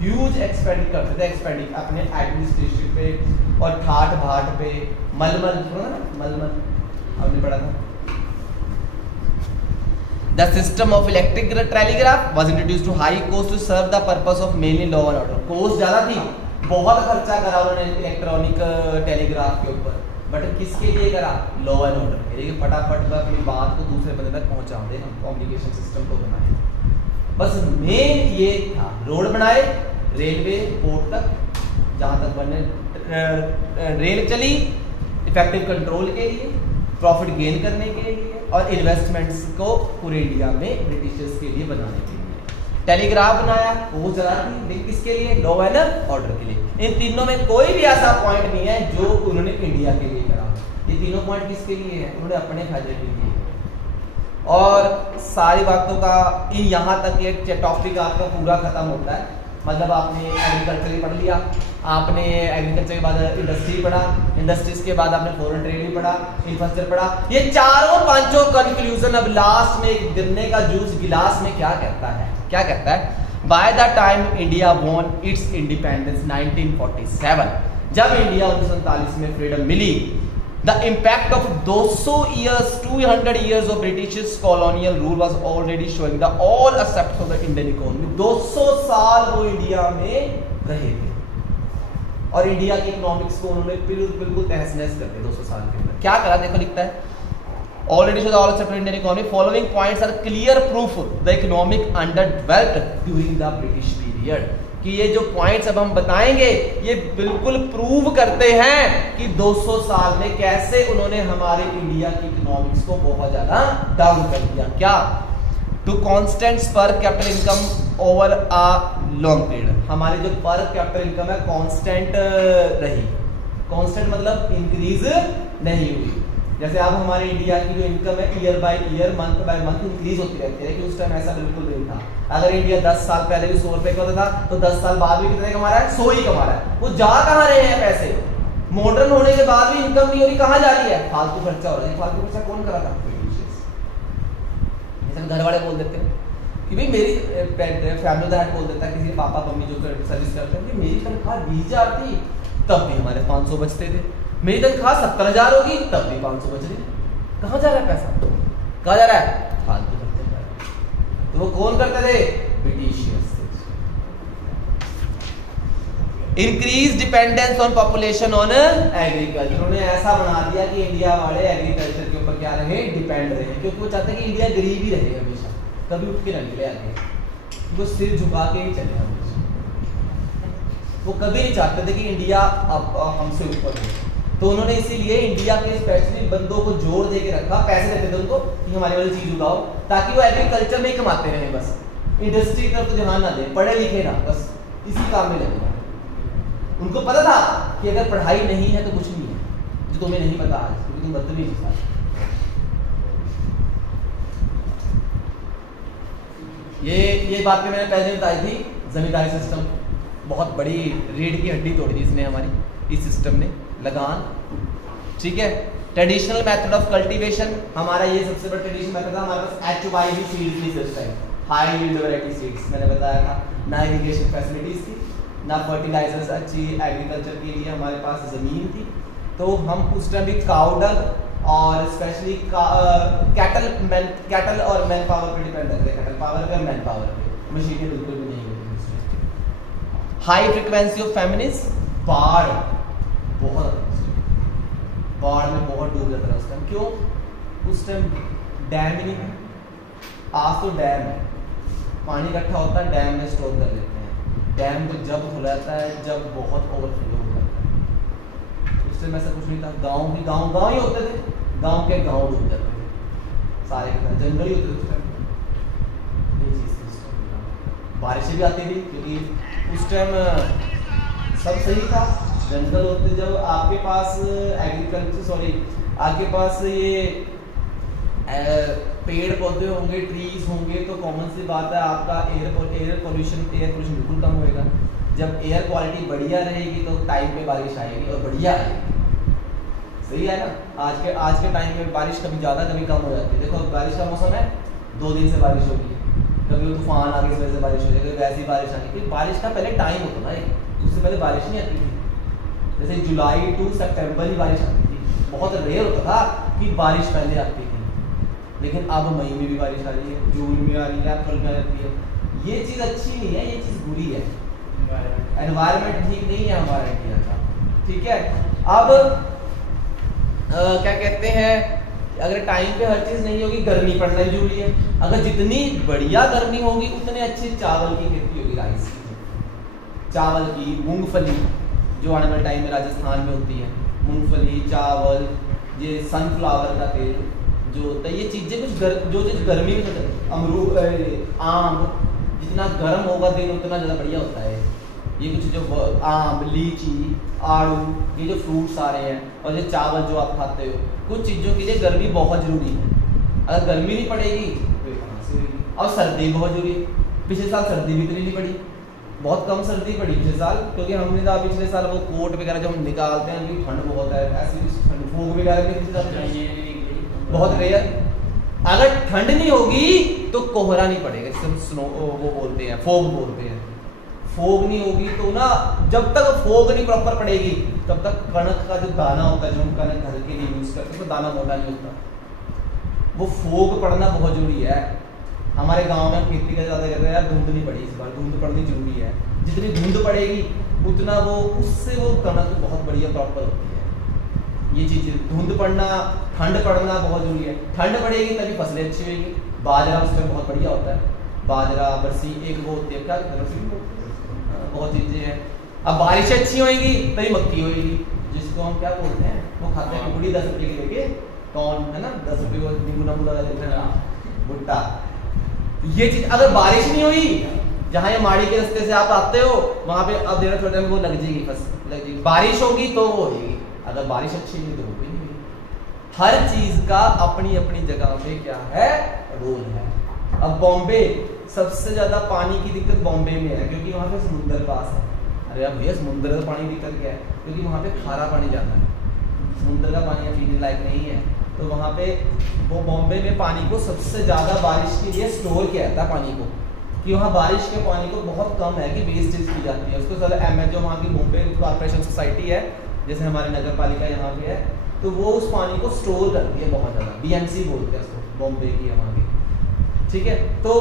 ह्यूज एक्सपेंड करते थे, एक्सपेंडिंग अपने एडमिनिस्ट्रेशन पे और ठाट भाट पे। मलमल, मलमल आपने पढ़ा था। The system of electric telegraph was introduced to high cost to serve the purpose of mainly law and order. Cost ज्यादा थी, बहुत खर्चा करा उन्होंने इलेक्ट्रॉनिक टेलीग्राफ के ऊपर, बट किसके लिए करा? लॉ एंड ऑर्डर के लिए, फटाफट अपनी बात को दूसरे बंदे तक पहुंचा दे, हम कम्युनिकेशन सिस्टम को बनाए। बस मेन ये था, रोड बनाए, रेलवे पोर्ट तक, जहां तक बने रेल चली, इफेक्टिव कंट्रोल के लिए, प्रॉफिट गेन करने के लिए और इन्वेस्टमेंट्स को पूरे इंडिया में ब्रिटिशर्स के लिए बनाने के लिए। टेलीग्राफ बनाया, वो जरा थी, किसके लिए? लॉ एंड ऑर्डर के लिए। इन तीनों में कोई भी ऐसा पॉइंट नहीं है जो उन्होंने इंडिया के लिए करा। ये तीनों पॉइंट किसके लिए है? उन्होंने अपने फायदे के लिए। और सारी बातों का यहाँ तक ये टॉपिक आपका पूरा खत्म होता है। मतलब आपने एग्रीकल्चर पढ़ लिया, आपने एग्रीकल्चर के बाद इंडस्ट्री पढ़ा, इंडस्ट्रीज के बाद आपने फॉरेन ट्रेड भी पढ़ा, इंफ्रास्ट्रक्चर पढ़ा। ये चारों पांचों कंक्लूजन अब लास्ट में गन्ने का जूस गिलास में क्या कहता है? क्या कहता है? By the time India won its independence 1947, जब इंडिया 1947 में फ्रीडम मिली, the impact of 200 years of British colonial rule was already showing the all aspects of the Indian economy. 200 साल वो इंडिया में रहे थे और इंडिया की इकोनॉमिक्स को उन्होंने बिल्कुल तहस नहस कर दिया 200 साल के अंदर। क्या करा? देखो लिखता है, already show the all aspects of Indian economy. Following points are clear proof the economic underdeveloped during the British period. कि ये जो पॉइंट्स अब हम बताएंगे ये बिल्कुल प्रूव करते हैं कि 200 साल में कैसे उन्होंने हमारे इंडिया की इकोनॉमिक्स को बहुत ज्यादा डाउन कर दिया। क्या? टू कांस्टेंट पर capital income over a long period, हमारी जो पर कैपिटल इनकम है कांस्टेंट रही। कांस्टेंट मतलब इंक्रीज नहीं हुई। जैसे अब हमारे इंडिया की जो इनकम है year by year, month by month increase होती रहती है, लेकिन उस टाइम ऐसा बिल्कुल नहीं था। अगर इंडिया 10 साल पहले भी 100 रुपए का होता था तो 10 साल बाद भी कितने कमा रहा है? 100 ही कमा रहा है। वो जा कहाँ रहे हैं पैसे? मॉडर्न होने के बाद भी इनकम नहीं हो रही, कहाँ जा रही है? फालतू खर्चा हो रहा है। फालतू खर्चा कौन करा था? घर वाले बोल देते हैं कि भाई मेरी फैमिली दैट बोल देता है, किसी पापा मम्मी जो सर्विस करते हैं कि मेरी तनख्वाह 20,000 थी तब भी हमारे 500 बचते थे, मेरी तनख्वाह 70,000 होगी तब भी 500 बच रही। कहाँ जा रहा है पैसा? कहाँ जा रहा है? फालतू खर्चे जा रहा है। तो वो कौन करते थे? Britishers. Increase dependence on population on agriculture, उन्होंने ऐसा बना दिया कि इंडिया वाले एग्रीकल्चर के ऊपर क्या रहे? डिपेंड रहे, क्योंकि वो चाहते हैं कि इंडिया गरीब ही रहे हमेशा, कभी उठ के न निकले आगे, वो सिर झुका के ही चले हमेशा। वो कभी नहीं चाहते थे कि इंडिया अब हमसे ऊपर हो। तो उन्होंने इसीलिए इंडिया के स्पेशली बंदों को जोर दे के रखा, पैसे देते थे उनको कि हमारे वाली चीज उगाओ, ताकि वो एग्रीकल्चर में ही कमाते रहे, बस इंडस्ट्री की तरफ तो ध्यान ना दें, पढ़े लिखे ना, बस इसी काम में लगे। उनको पता था कि अगर पढ़ाई नहीं है तो कुछ नहीं है, जो तुम्हें नहीं पता आज, क्योंकि तुम बदतमीज हो। ये बात मैंने पहले बताई थी। जमींदारी सिस्टम बहुत बड़ी रीढ़ की हड्डी तोड़ दी इसने हमारी, इस सिस्टम ने। लगान, ठीक है। ट्रेडिशनल मेथड ऑफ कल्टीवेशन, हमारा ये सबसे बड़ा ट्रेडिशनल मेथड था। हमारे पास HYV सीड्स थी सिर्फ time, high yield variety seeds, मैंने बताया था। ना इरिगेशन फैसिलिटीज थी, ना फर्टिलाइजर्स, अच्छी एग्रीकल्चर के लिए हमारे पास ज़मीन थी। तो हम उस टाइम भी काउ डंग और स्पेशली कैटल और मैन पावर पे डिपेंड करते हैं। कैटल पावर पे, मैन पावर पे, मशीनें बिल्कुल भी नहीं होती। हाई फ्रिक्वेंसी ऑफ फेमिनिस, बाढ़ बहुत बाढ़ में बहुत डूब जाता है उस टाइम। क्यों? उस टाइम डैम ही नहीं है। आज तो डैम है, पानी इकट्ठा होता है, डैम में स्टोर कर लेते हैं। डैम तो जब खुलाता है जब बहुत ओवरफ्लो हो जाता है। उस टाइम ऐसा कुछ नहीं था, गाँव ही होते थे, गाँव के गाँव डूब जाते थे सारे के सारे, जंगल ही होते थे उस टाइम। ये चीज़ थी, बारिशें भी आती थी क्योंकि उस टाइम सब सही था, जंगल होते। जब आपके पास आपके पास ये पेड़ पौधे होंगे, ट्रीज होंगे, तो कॉमन सी बात है आपका एयर पोल्यूशन बिल्कुल कम होएगा। जब एयर क्वालिटी बढ़िया रहेगी तो टाइम पे बारिश आएगी और बढ़िया आएगी। सही है ना? आज के टाइम में बारिश कभी ज़्यादा कभी कम हो जाती है। देखो बारिश का मौसम है, 2 दिन से बारिश होगी, कभी वो तूफान आ गई इस वजह से बारिश हो जाएगी, वैसी बारिश आ गई। बारिश का पहले टाइम होता था, उससे पहले बारिश नहीं आती थी। जैसे जुलाई टू सितंबर ही बारिश आती थी, बहुत रेयर होता था कि बारिश पहले आती थी। लेकिन अब मई में भी बारिश आ रही है, जून में आ रही है, अप्रैल में आती है। ये चीज़ अच्छी नहीं है, ये चीज़ बुरी है। एनवायरनमेंट ठीक नहीं है हमारा इंडिया का। ठीक है, अब क्या कहते हैं, अगर टाइम पे हर चीज़ नहीं होगी, गर्मी पड़ना ही जरूरी है। अगर जितनी बढ़िया गर्मी होगी उतने अच्छे चावल की खेती होगी, राइस की, चावल की, मूंगफली जो आने वाले टाइम में राजस्थान में होती है, मूंगफली, चावल, ये सनफ्लावर का तेल जो होता है, ये चीज़ें कुछ जो चीज़ गर्मी में, अमरूद, आम, जितना गर्म होगा दिन उतना ज़्यादा बढ़िया होता है। ये कुछ जो आम, लीची, आड़ू, ये जो फ्रूट्स आ रहे हैं, और ये चावल जो आप खाते हो, कुछ चीज़ों के लिए गर्मी बहुत ज़रूरी है। अगर गर्मी नहीं पड़ेगी तो कहाँ से होगी? और सर्दी बहुत ज़रूरी है। पिछले साल सर्दी भी इतनी नहीं पड़ी, बहुत कम सर्दी पड़ी पिछले साल, क्योंकि हमने कहा पिछले साल वो कोट वगैरह जो हम निकालते हैं अभी ठंड बहुत है, ऐसी ठंड फूक वगैरह बहुत रेयर। अगर ठंड नहीं होगी तो कोहरा नहीं पड़ेगा, जिसे हम स्नो वो बोलते हैं, फोग बोलते हैं। फोग नहीं होगी तो ना, जब तक फोग नहीं प्रॉपर पड़ेगी तब तक कणक का जो दाना होता है, जो हम कणक घर के लिए यूज करते हैं, तो दाना मोटा नहीं होता। वो फोग पड़ना बहुत जरूरी है। हमारे गांव में खेती का ज़्यादा कहते हैं यार धुंध नहीं पड़ी इस बार, धुंध पड़नी जरूरी है। जितनी धुंध पड़ेगी उतना वो, उससे वो कणक बहुत बढ़िया प्रॉपर होती है। ये चीज़, धुंध पड़ना, ठंड पड़ना बहुत जरूरी है। ठंड पड़ेगी तभी फसलें अच्छी होगी। बाजरा उस टाइम बहुत बढ़िया होता है, बाजरा, बरसी, एक वो होती है, क्या बहुत चीज़ें हैं। अब बारिश अच्छी होएगी तभी मक्की होएगी, जिसको हम क्या बोलते हैं, वो खाते हैं कुड़ी 10 रुपये की लेके, कौन है ना, 10 रुपये को नींबू नंबू लगा देते हैं भुट्टा। ये चीज़ अगर बारिश नहीं हुई, जहाँ ये माड़ी के रास्ते से आप आते हो वहाँ पे अब देना थोड़ा टाइम वो लग जाएगी, फसल लग जाएगी। बारिश होगी तो वो होगी, अगर बारिश अच्छी नहीं तो वो भी नहीं। हर चीज़ का अपनी अपनी जगह पे क्या है, रोल है। अब बॉम्बे, सबसे ज्यादा पानी की दिक्कत बॉम्बे में है, क्योंकि वहाँ पे समुद्र पास है। अरे अब भैया समुद्र का पानी दिक्कत क्या है, क्योंकि वहाँ पे खारा पानी जाता है, समुद्र का पानी पीने लायक नहीं है। तो वहाँ पे वो बॉम्बे में पानी को सबसे ज्यादा बारिश के लिए स्टोर किया जाता है पानी को, कि वहाँ बारिश के पानी को बहुत कम है कि वेस्टेज की जाती है। उसको ज़्यादा जो वहाँ की बॉम्बे कॉर्पोरेशन सोसाइटी है, जैसे हमारी नगर पालिका यहाँ पे है, तो वो उस पानी को स्टोर करती है बहुत ज़्यादा, BMC बोलते हैं उसको, बॉम्बे की वहाँ की। ठीक है, तो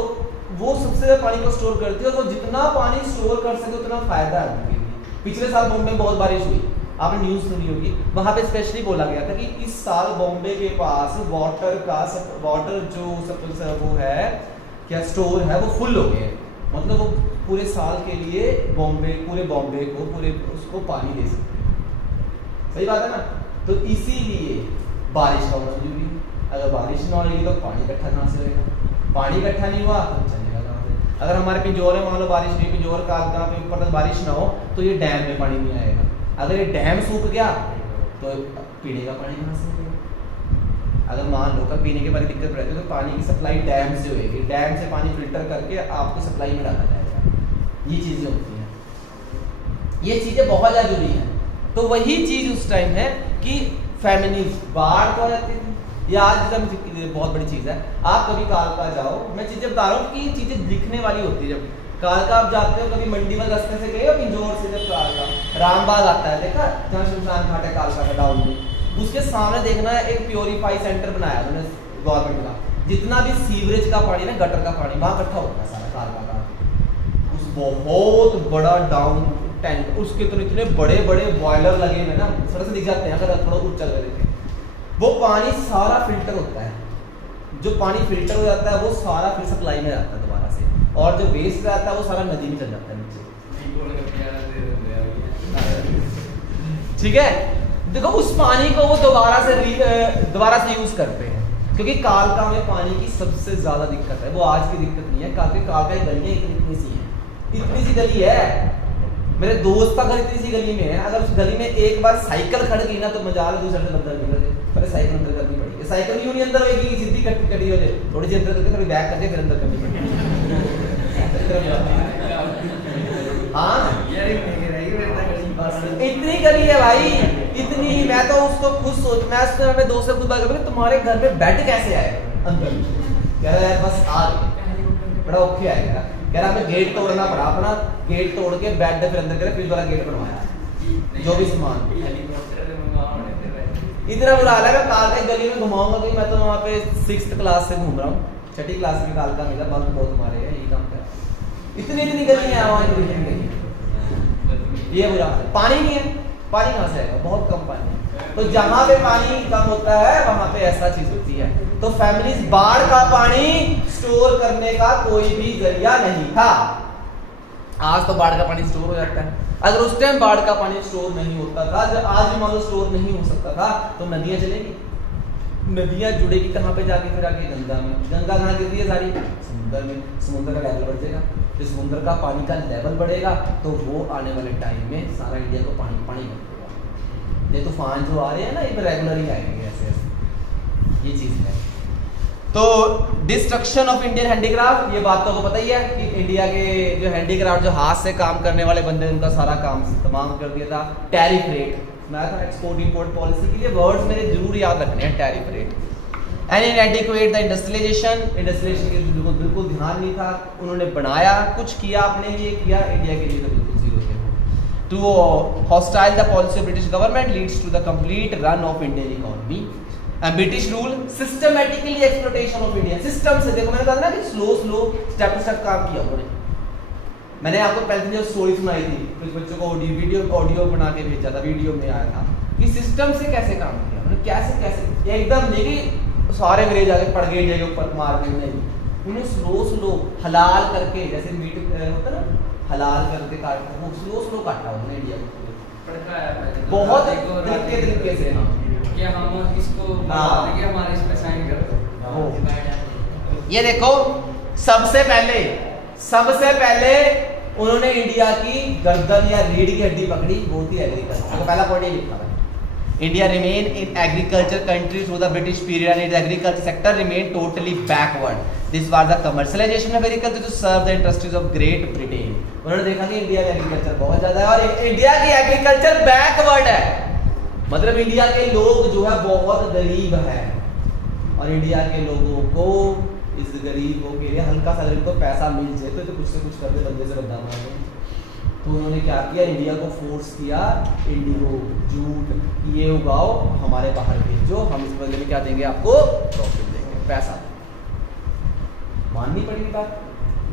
वो सबसे ज़्यादा पानी को स्टोर करती है, और वो जितना पानी स्टोर कर सके उतना फायदा है उनके लिए। पिछले साल बॉम्बे में बहुत बारिश हुई, आपने न्यूज़ सुनी होगी, वहाँ पे स्पेशली बोला गया था कि इस साल बॉम्बे के पास वाटर जो वो है क्या स्टोर है वो फुल हो गए, मतलब वो पूरे साल के लिए पूरे बॉम्बे को उसको पानी दे सकते हैं। सही बात है ना? तो इसीलिए बारिश का होना जरूरी है। अगर बारिश ना होगी तो पानी इकट्ठा कहाँ से रहेगा, पानी इकट्ठा नहीं हुआ तो चलेगा कहाँ से। अगर हमारे पिंजौर में मान लो बारिश नहीं, पिंजौर का पे ऊपर तक बारिश ना हो तो ये डैम में पानी नहीं आएगा। अगर ये डैम सूख गया तो पीने का पानी कहाँ से आएगा। अगर मान लो कल पीने के बाद दिक्कत रहती है तो पानी की सप्लाई डैम से होगी, डैम से पानी फिल्टर करके आपको सप्लाई में डाला जाएगा। ये चीज़ें होती हैं, ये चीज़ें बहुत ज़्यादा जरूरी हैं। तो वही चीज़ उस टाइम है कि फैमिलीज बाढ़ तो आ जाती थी, या आज बहुत बड़ी चीज़ है। आप कभी कालका जाओ, मैं चीज़ें बता रहा हूँ कि चीज़ें दिखने वाली होती है। जब कालका आप जाते हो, कभी मंडी में रास्ते से गए हो, पिंजौर से जब कालका रामबाग आता है, देखा जहाँ शमशान घाट है कालका का डाउन में, उसके सामने देखना है एक प्योरीफाई सेंटर बनाया उन्होंने गवर्नमेंट का। जितना भी सीवरेज का पानी ना, गटर का पानी वहाँ इकट्ठा होता है सारा कालका का। उस बहुत बड़ा डाउन टैंक, उसके तो इतने बड़े बड़े बॉयलर लगे हुए ना, सड़क से दिख जाते हैं अगर थोड़ा ऊंचा कर देते हैं। वो पानी सारा फिल्टर होता है, जो पानी फिल्टर हो जाता है वो सारा फिर सप्लाई में जाता है दोबारा से, और जो वेस्ट रहता है वो सारा नदी में चल जाता है नीचे। ठीक है, देखो उस पानी को वो दोबारा से यूज करते हैं, क्योंकि कालका में पानी की सबसे ज्यादा दिक्कत है। वो आज की दिक्कत नहीं है, कालका की गलियां इतनी सी है, इतनी सी गली है, मेरे दोस्त का घर इतनी सी गली में है, अगर उस गली में एक बार साइकिल खड़ गई ना तो मजा लो दूसरे से बंदर निकल जाए, पहले साइकिल अंदर करनी पड़ेगी, साइकिल यूं नहीं अंदर होगी, सीधी कटी हो जाए, थोड़ी सी अंदर करके थोड़ी बैक करके फिर अंदर करनी पड़ेगी। हाँ इतनी गली है भाई, इतनी। मैं तो उसको खुद सोच, मैं अपने दोस्त से खुद बात कर, तुम्हारे घर में बेड कैसे आए अंदर, कह रहा है बस आ गए, बड़ा औखे आएगा, कह रहा हमें गेट तोड़ना पड़ा, अपना गेट तोड़ के बेड फिर अंदर करे, फिर वाला गेट बनवाया, जो भी सामान इतना बुरा हाल है। कालका गली में घुमाऊंगा कि मैं तो वहाँ पे 6th क्लास से घूम रहा हूँ, 6ठी क्लास में कालका मिला, बंक बहुत हमारे है, यही काम कर, इतनी गली है वहाँ, ये बुरा हाल है। पानी नहीं है, पानी कहाँ से आएगा, बहुत कम पानी है, तो जहाँ पे पानी कम होता है वहाँ पे ऐसा चीज होती है। तो फैमिलीज बाढ़ का पानी स्टोर करने का कोई भी जरिया नहीं था। आज तो बाढ़ का पानी स्टोर हो जाता है, अगर उस टाइम बाढ़ का पानी स्टोर नहीं होता था, जब आज भी मान लो स्टोर नहीं हो सकता था, तो नदियां चलेगी, नदियां जुड़ेगी कहाँ पे जाके, फिर आगे गंगा में, गंगा कहाँ गिरती है सारी समुद्र में, समुद्र का लेवल बढ़ जाएगा, तो समुद्र का पानी का लेवल बढ़ेगा, तो वो आने वाले टाइम में सारा इंडिया को पानी पानी बन, ये तूफान जो आ रहे हैं ना ये रेगुलर ही आएंगे ऐसे ऐसे, ये चीज है। तो डिस्ट्रक्शन ऑफ इंडियन हैंडीक्राफ्ट, ये बात तो आपको पता ही है कि इंडिया के जो हैंडीक्राफ्ट, जो हाथ से काम करने वाले बंदे, उनका सारा काम तमाम कर दिया था। टैरिफ रेट, मैं था एक्सपोर्ट इंपोर्ट पॉलिसी के लिए वर्ड्स मेरे जरूर याद रखने हैं, tariff rate and inadequate the industrialisation के बिल्कुल ध्यान नहीं था, उन्होंने बनाया कुछ किया अपने लिए किया, इंडिया के लिए तो बिल्कुल जीरो थे। To hostile the policy of British government leads to the complete run of Indian economy and British rule systematically exploitation of India, system से, देखो मैंने कहा ना कि स्लो स्टेप टू स्टेप काम किया उन्होंने। मैंने आपको पहले जो स्टोरी सुनाई थी, कुछ बच्चों को ऑडियो बना के भेजा था, वीडियो में आया था कि सिस्टम से कैसे काम किया उन्होंने, कैसे एकदम नहीं सारे अंग्रेज आगे पड़ गए इंडिया के ऊपर मार के, नहीं, उन्हें स्लो हलाल करके, जैसे मीट होता ना हलाल करके काटना, वो स्लो काटा उन्होंने इंडिया को बहुत तरीके से। क्या हम इसको हमारे इस पे साइन कर दो। ये देखो सबसे पहले उन्होंने इंडिया की गर्दन या रीढ़ की हड्डी पकड़ी, वो थी एग्रीकल्चर। पहला पॉइंट ये लिखा है, India remained in agriculture country through the British period and its agriculture sector remained totally backward. This was the commercialization of agriculture to serve the industries of Great Britain. उन्होंने देखा कि India में agriculture बहुत ज्यादा है और India की agriculture backward है, मतलब इंडिया के लोग जो है बहुत गरीब है, और इंडिया के लोगों को इस गरीबों के लिए हल्का सा गरीब को पैसा मिल जाए तो कुछ से कुछ कर दे, बंदे से बंदा बना दे। तो उन्होंने क्या किया, इंडिया को फोर्स किया, इंडिगो जूट ये उगाओ, हमारे बाहर भेजो, हम इस बदले में क्या देंगे आपको, प्रॉफिट देंगे, पैसा। माननी पड़ेगी बात,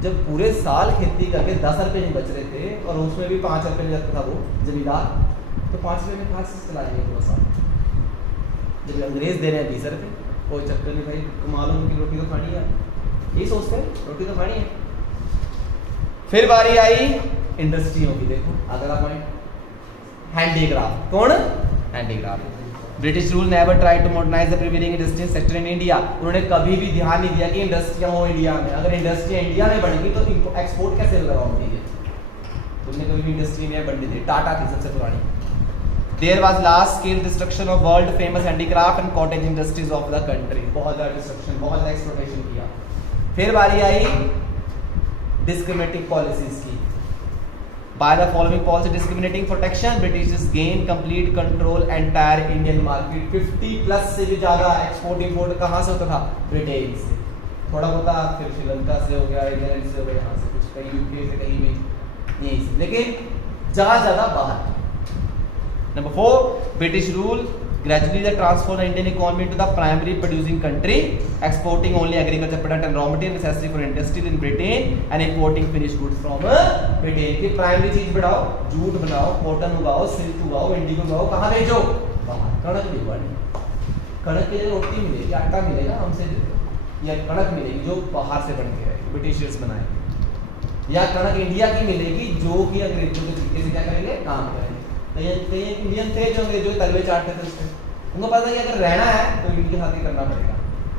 जब पूरे साल खेती करके 10 रुपये नहीं बच रहे थे और उसमें भी 5 रुपये लगता था वो जमींदार, तो 5 रुपये में कहाँ से चला जाएंगे पूरा साल। जब अंग्रेज दे रहे हैं 20 रुपये, कोई चक्कर नहीं भाई, कमा लो, उनकी रोटी तो खानी है, यही सोचते हैं रोटी तो खानी है। फिर बारी आई इंडस्ट्रियों की, देखो अगला पॉइंट, हैंडीक्राफ्ट। कौन? Handicraft. British rule never try to modernise the prevailing industrial sector in India. उन्होंने कभी भी ध्यान नहीं दिया कि इंडस्ट्रियां हो इंडिया में, अगर इंडस्ट्री इंडिया में बढ़ेगी तो एक्सपोर्ट कैसे लगाओगे, तुमने कभी भी इंडस्ट्री में बढ़ने दी। टाटा थी सबसे पुरानी। There was large scale destruction of world famous handicraft and cottage industries of the country. बहुत ज़्यादा डिस्ट्रक्शन, बहुत ज़्यादा एक्सप्लॉइटेशन किया। फिर बारी आई डिस्क्रिमिनेटिंग पॉलिसीज की। By the following policy discriminating protection, British gain complete control entire Indian market. 50+ से भी ज़्यादा एक्सपोर्ट इंपोर्ट कहाँ से होता था, ब्रिटेन से। थोड़ा बहुत फिर श्रीलंका से हो गया, इंग्लैंड से हो गया, यहाँ से कुछ कहीं यूके से कहीं भी यहीं से, लेकिन ज़्यादा बाहर। Number 4, British rule gradually they transformed the Indian economy into the primary producing country, exporting only agriculture product and raw material necessary for industry in Britain and importing finished goods from Britain. की primary चीज बढ़ाओ, jute बनाओ, cotton उगाओ, silk उगाओ, Indigo उगाओ, कहाँ भेजो, बाहर, कड़क भिजवानी। कणक के लिए रोटी मिलेगी, आटा मिलेगा हमसे, या कणक मिलेगी जो बाहर से बन के आएगी, ब्रिटिशर्स बनाएंगे, या कणक इंडिया की मिलेगी जो कि अंग्रेजों के तरीके से क्या करेंगे, काम करेंगे। कई इंडियन थे जो अंग्रेजों के तलवे चाटते थे उससे, उनको पता है कि अगर रहना है तो इनके साथ ही करना पड़ेगा।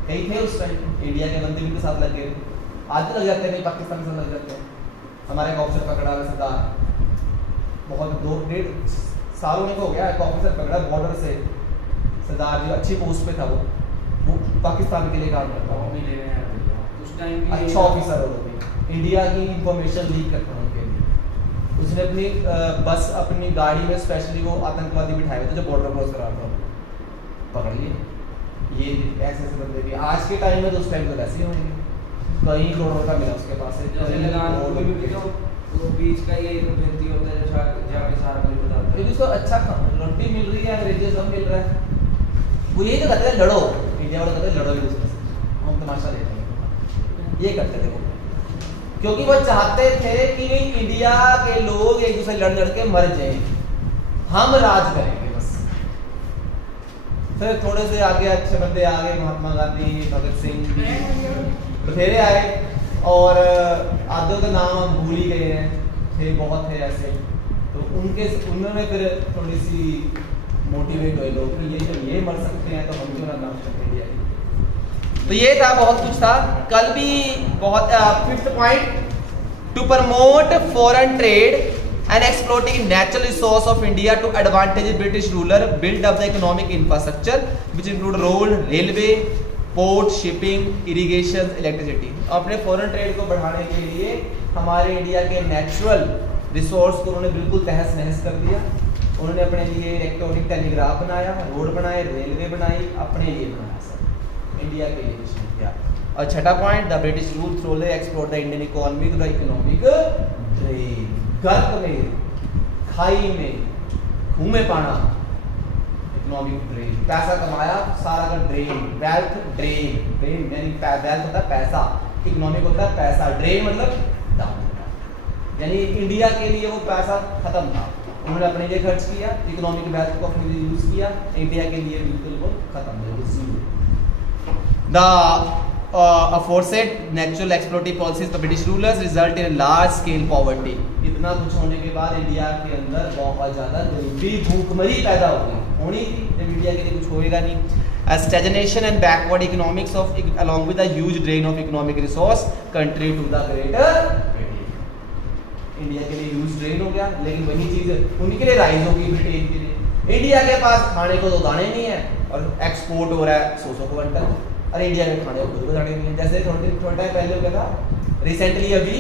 कई थे उस टाइम इंडिया के बंदे इनके साथ लग गए, आज भी लग जाते हैं, नहीं पाकिस्तान के साथ लग जाते हैं। हमारे एक ऑफिसर पकड़ा हुआ सरदार, बहुत 2-1.5 सालों में हो गया, एक ऑफिसर पकड़ा बॉर्डर से, सरदार जो अच्छी पोस्ट पे था, वो पाकिस्तान के लिए काम करता था, उस टाइम अच्छा ऑफिसर हो, इंडिया की इंफॉर्मेशन लीक करता उनके लिए। उसने अपनी बस अपनी गाड़ी में स्पेशली वो आतंकवादी बिठाए हुए थे जो बॉर्डर क्रॉस करा रहा था, पकड़ लिए। ये ऐसे ऐसे बंदे भी आज के टाइम में तो उस टाइम तो वैसे ही होंगे, कई करोड़ों का मिला उसके पास है, तो बीच का ये तो बेनती होता है जो जाके सारा कुछ बताता है, क्योंकि उसको अच्छा रोटी मिल रही है, अंग्रेजी सब मिल रहा है। वो ये जो कहते हैं लड़ो, इंडिया वाले कहते हैं लड़ो एक दूसरे से, हम तमाशा देखते हैं, ये करते थे वो, क्योंकि वो चाहते थे कि इंडिया के लोग एक दूसरे लड़ लड़ के मर जाए, हम राज करेंगे बस। फिर थोड़े से आगे अच्छे बंदे आ गए, महात्मा गांधी, भगत सिंह बथेरे आए, और आधों का नाम हम भूल ही गए हैं, थे बहुत थे ऐसे, तो उन्होंने फिर थोड़ी सी मोटिवेट हुए लोग कि ये जब ये मर सकते हैं तो हम क्यों ना काम करते हैं इंडिया की। तो ये था, बहुत कुछ था। कल भी बहुत 5th point, to promote foreign trade and exploiting natural resource of India to advantage British ruler build up the economic infrastructure which include road, railway, port, shipping, irrigation, electricity. अपने फॉरेन ट्रेड को बढ़ाने के लिए हमारे India के natural resource को उन्होंने बिल्कुल तहस नहस कर दिया। उन्होंने अपने लिए इलेक्ट्रॉनिक टेलीग्राफ बनाया, रोड बनाए, रेलवे बनाई, अपने लिए बनाया, सब इंडिया के लिए कुछ नहीं किया। और छठा point, the British rule thoroughly explore the Indian economy the economic drain. गर्त में, खाई में, खूह में पाना, इकोनॉमिक ड्रेन, पैसा कमाया सारा का ड्रेन, वेल्थ ड्रेन, ड्रेन यानी वेल्थ होता है पैसा, इकोनॉमिक होता है पैसा, ड्रेन मतलब डाउन, यानी इंडिया के लिए वो पैसा खत्म था, उन्होंने अपने लिए खर्च किया, इकोनॉमिक वेल्थ को अपने लिए यूज किया, इंडिया के लिए बिल्कुल वो खत्म है, the aforesaid natural exploitative policies of British rulers result in large scale poverty। इतना कुछ होने के बाद इंडिया के अंदर बहुत ज्यादा गरीबी, भूखमरी पैदा होनी थी, जब इंडिया के लिए कुछ होएगा नहीं। As stagnation and backward economics of along with a huge drain of economic resource country to the greater India के लिए ह्यूज ड्रेन हो गया, लेकिन वही चीज उन्हीं के लिए राइज होगी, ब्रिटेन के लिए। इंडिया के पास खाने को तो दाने नहीं है और एक्सपोर्ट हो रहा है 100 क्विंटल, अरे इंडिया में खाने को खुद को दाने नहीं है। जैसे थोड़ा टाइम पहले हो गया था, रिसेंटली अभी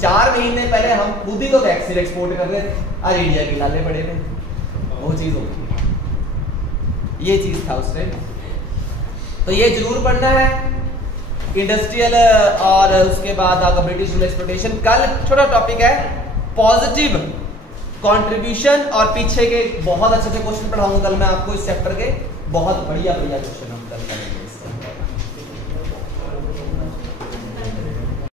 4 महीने पहले हम खुद ही तो वैक्सीन एक्सपोर्ट कर रहे थे, अरे इंडिया के लाले पड़े थे, वो चीज होती है, ये चीज था उस टाइम। तो ये जरूर पढ़ना है, इंडस्ट्रियल और उसके बाद आपका ब्रिटिश रूल एक्सप्लॉयटेशन। कल छोटा टॉपिक है पॉजिटिव कंट्रीब्यूशन, और पीछे के बहुत अच्छे से क्वेश्चन पढ़ाऊंगा कल मैं आपको इस चैप्टर के, बहुत बढ़िया बढ़िया क्वेश्चन हम कल करेंगे।